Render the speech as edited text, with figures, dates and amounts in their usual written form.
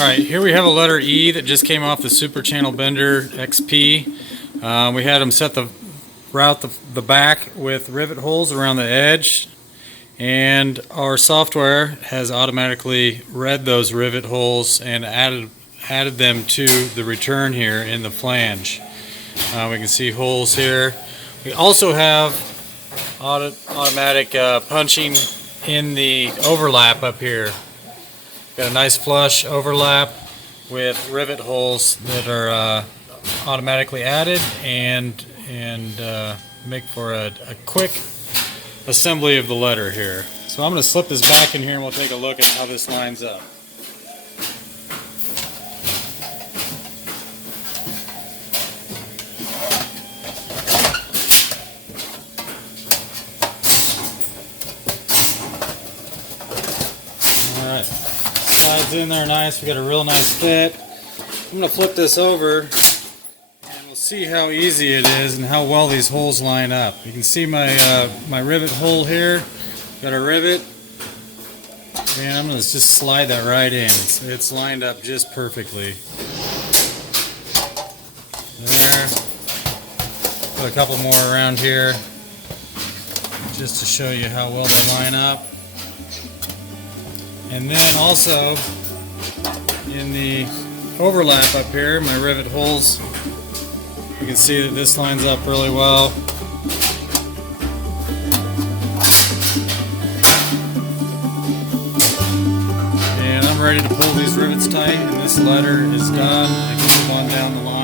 Alright, here we have a letter E that just came off the Super ChannelBender XP. We had them set the route the back with rivet holes around the edge, and our software has automatically read those rivet holes and added them to the return here in the flange. We can see holes here. We also have automatic punching in the overlap up here. Got a nice flush overlap with rivet holes that are automatically added and make for a quick assembly of the letter here. So I'm going to slip this back in here and we'll take a look at how this lines up. Alright, slides in there nice. We got a real nice fit. I'm going to flip this over and we'll see how easy it is and how well these holes line up. You can see my rivet hole here. Got a rivet, and I'm going to just slide that right in. It's lined up just perfectly. There. Put a couple more around here just to show you how well they line up. And then also in the overlap up here, my rivet holes, you can see that this lines up really well. And I'm ready to pull these rivets tight, and this letter is done. I can move on down the line.